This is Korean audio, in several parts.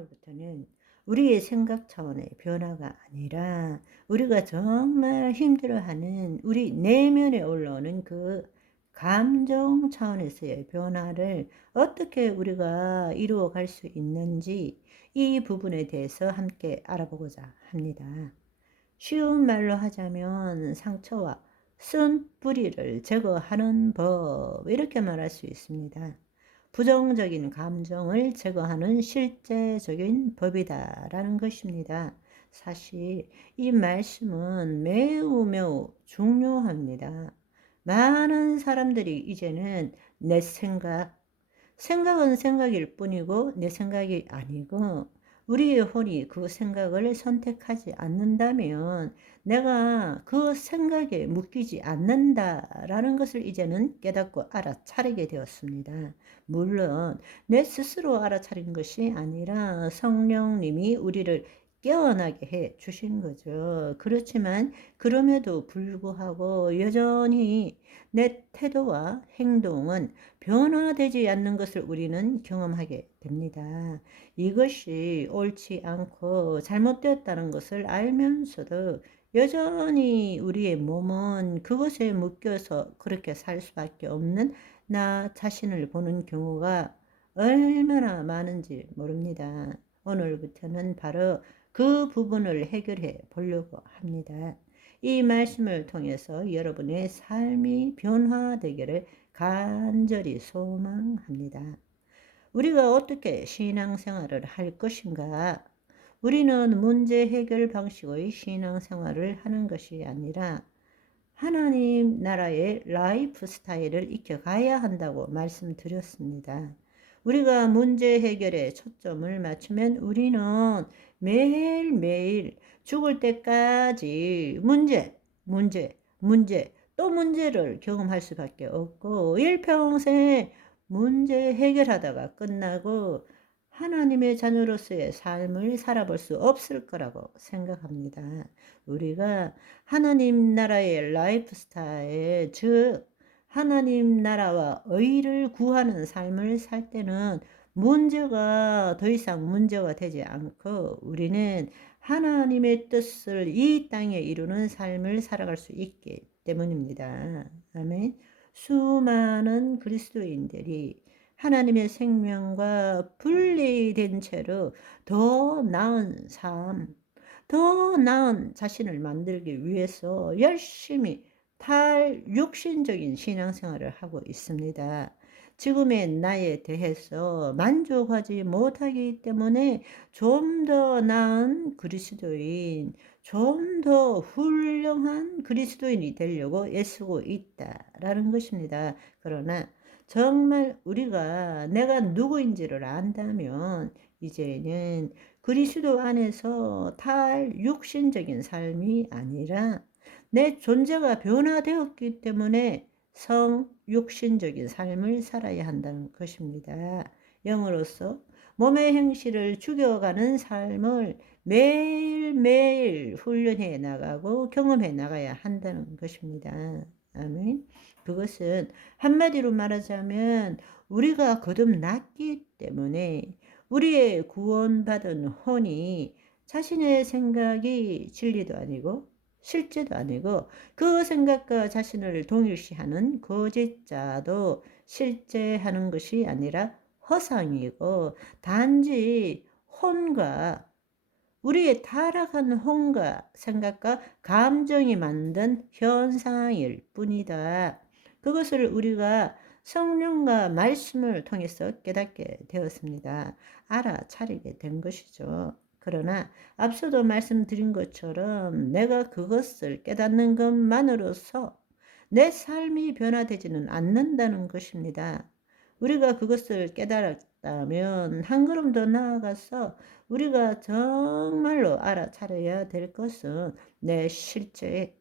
오늘부터는 우리의 생각 차원의 변화가 아니라 우리가 정말 힘들어하는 우리 내면에 올라오는 그 감정 차원에서의 변화를 어떻게 우리가 이루어 갈 수 있는지 이 부분에 대해서 함께 알아보고자 합니다. 쉬운 말로 하자면 상처와 쓴 뿌리를 제거하는 법, 이렇게 말할 수 있습니다. 부정적인 감정을 제거하는 실제적인 법이다라는 것입니다. 사실 이 말씀은 매우 매우 중요합니다. 많은 사람들이 이제는 내 생각은 생각일 뿐이고 내 생각이 아니고, 우리의 혼이 그 생각을 선택하지 않는다면 내가 그 생각에 묶이지 않는다라는 것을 이제는 깨닫고 알아차리게 되었습니다. 물론 내 스스로 알아차린 것이 아니라 성령님이 우리를 깨어나게 해 주신 거죠. 그렇지만 그럼에도 불구하고 여전히 내 태도와 행동은 변화되지 않는 것을 우리는 경험하게 됩니다. 이것이 옳지 않고 잘못되었다는 것을 알면서도 여전히 우리의 몸은 그것에 묶여서 그렇게 살 수밖에 없는 나 자신을 보는 경우가 얼마나 많은지 모릅니다. 오늘부터는 바로 그 부분을 해결해 보려고 합니다. 이 말씀을 통해서 여러분의 삶이 변화되기를 간절히 소망합니다. 우리가 어떻게 신앙생활을 할 것인가? 우리는 문제 해결 방식의 신앙생활을 하는 것이 아니라 하나님 나라의 라이프 스타일을 익혀가야 한다고 말씀드렸습니다. 우리가 문제 해결에 초점을 맞추면 우리는 매일매일 죽을 때까지 또 문제를 경험할 수밖에 없고, 일평생 문제 해결하다가 끝나고 하나님의 자녀로서의 삶을 살아볼 수 없을 거라고 생각합니다. 우리가 하나님 나라의 라이프 스타일, 즉 하나님 나라와 의를 구하는 삶을 살 때는 문제가 더 이상 문제가 되지 않고 우리는 하나님의 뜻을 이 땅에 이루는 삶을 살아갈 수 있기 때문입니다. 아멘. 수많은 그리스도인들이 하나님의 생명과 분리된 채로 더 나은 삶, 더 나은 자신을 만들기 위해서 열심히 탈육신적인 신앙생활을 하고 있습니다. 지금의 나에 대해서 만족하지 못하기 때문에 좀 더 나은 그리스도인, 좀 더 훌륭한 그리스도인이 되려고 애쓰고 있다라는 것입니다. 그러나 정말 우리가 내가 누구인지를 안다면 이제는 그리스도 안에서 탈육신적인 삶이 아니라 내 존재가 변화되었기 때문에 성육신적인 삶을 살아야 한다는 것입니다. 영으로서 몸의 행실을 죽여가는 삶을 매일매일 훈련해 나가고 경험해 나가야 한다는 것입니다. 아멘. 그것은 한마디로 말하자면 우리가 거듭났기 때문에 우리의 구원받은 혼이 자신의 생각이 진리도 아니고 실제도 아니고 그 생각과 자신을 동일시하는 거짓자도 실제하는 것이 아니라 허상이고 단지 혼과 우리의 타락한 혼과 생각과 감정이 만든 현상일 뿐이다. 그것을 우리가 성령과 말씀을 통해서 깨닫게 되었습니다. 알아차리게 된 것이죠. 그러나 앞서도 말씀드린 것처럼 내가 그것을 깨닫는 것만으로서 내 삶이 변화되지는 않는다는 것입니다. 우리가 그것을 깨달았다면 한 걸음 더 나아가서 우리가 정말로 알아차려야 될 것은 내 실제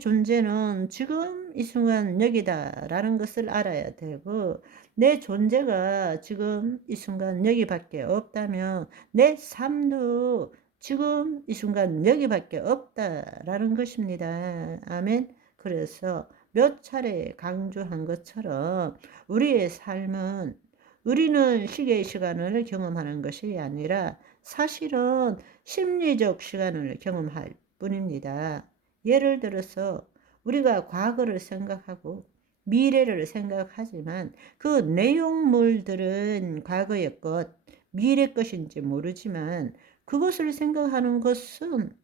존재는 지금 이 순간 여기다라는 것을 알아야 되고, 내 존재가 지금 이 순간 여기밖에 없다면 내 삶도 지금 이 순간 여기밖에 없다라는 것입니다. 아멘. 그래서 몇 차례 강조한 것처럼 우리의 삶은 우리는 시계의 시간을 경험하는 것이 아니라 사실은 심리적 시간을 경험할 뿐입니다. 예를 들어서 우리가 과거를 생각하고 미래를 생각하지만 그 내용물들은 과거의 것, 미래 것인지 모르지만 그것을 생각하는 것은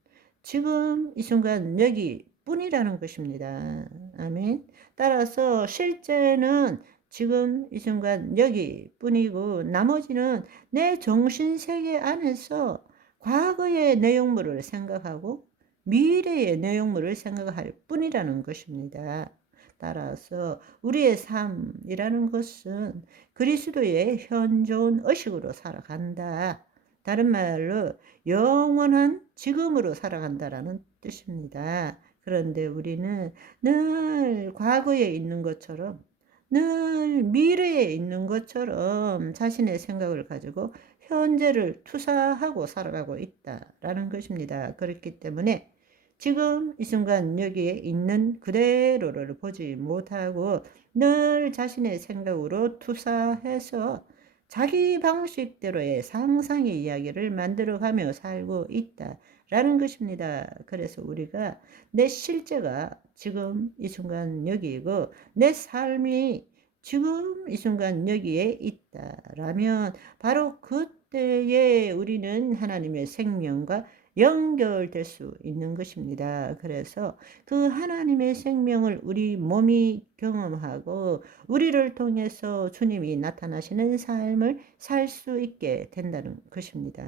지금 이 순간 여기 뿐이라는 것입니다. 아멘. 따라서 실제는 지금 이 순간 여기 뿐이고 나머지는 내 정신세계 안에서 과거의 내용물을 생각하고 미래의 내용물을 생각할 뿐이라는 것입니다. 따라서 우리의 삶이라는 것은 그리스도의 현존 의식으로 살아간다. 다른 말로 영원한 지금으로 살아간다라는 뜻입니다. 그런데 우리는 늘 과거에 있는 것처럼 늘 미래에 있는 것처럼 자신의 생각을 가지고 현재를 투사하고 살아가고 있다라는 것입니다. 그렇기 때문에 지금 이 순간 여기에 있는 그대로를 보지 못하고 늘 자신의 생각으로 투사해서 자기 방식대로의 상상의 이야기를 만들어가며 살고 있다라는 것입니다. 그래서 우리가 내 실제가 지금 이 순간 여기이고 내 삶이 지금 이 순간 여기에 있다라면 바로 그때에 우리는 하나님의 생명과 연결될 수 있는 것입니다. 그래서 그 하나님의 생명을 우리 몸이 경험하고 우리를 통해서 주님이 나타나시는 삶을 살 수 있게 된다는 것입니다.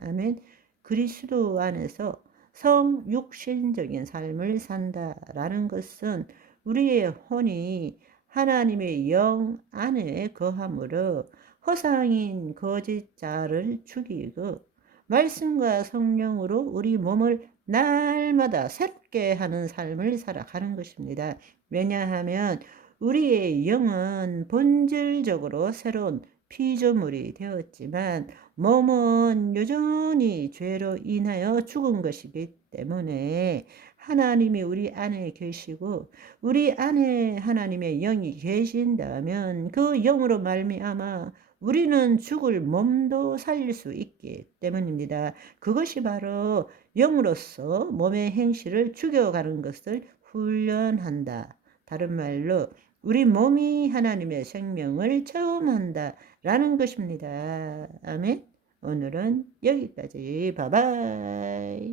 아멘. 그리스도 안에서 성육신적인 삶을 산다라는 것은 우리의 혼이 하나님의 영 안에 거함으로 허상인 거짓자를 죽이고 말씀과 성령으로 우리 몸을 날마다 새롭게 하는 삶을 살아가는 것입니다. 왜냐하면 우리의 영은 본질적으로 새로운 피조물이 되었지만 몸은 여전히 죄로 인하여 죽은 것이기 때문에 하나님이 우리 안에 계시고 우리 안에 하나님의 영이 계신다면 그 영으로 말미암아 우리는 죽을 몸도 살릴 수 있기 때문입니다. 그것이 바로 영으로서 몸의 행실을 죽여가는 것을 훈련한다. 다른 말로 우리 몸이 하나님의 생명을 체험한다라는 것입니다. 아멘. 오늘은 여기까지. 바이바이.